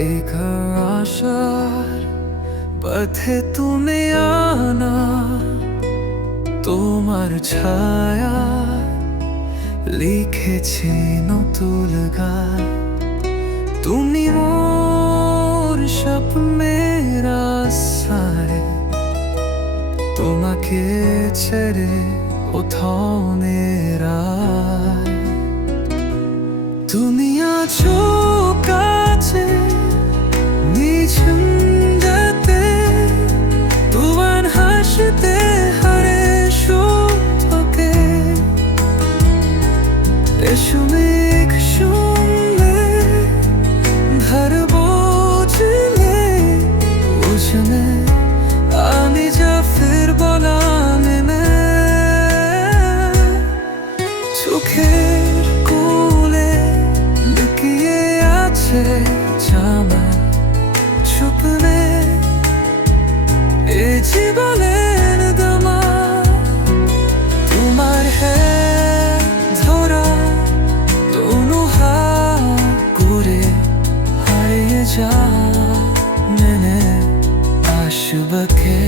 एक आशार पथे তুমি আনা তোমার ছায়া লিখেছি নতুন গান তুমি মোর স্বপ্নের আশায় তোমাকে ছেড়ে কোথাও নেরায় তুমি আছো কাছে নিঝুম রাতে তোমার হাসিতে হারে সুখকে এসো মেঘ শুনলে ভর বোঝলে বুঝনে আমি যা ফির বলানে মে চোখের কোলে লুকিয়ে আছে জামা চুপনে এ জীবনের দমা তোমার হ্যাঁ ধরা দোনো হাত করে হারিয়ে যা মেনে আসবকে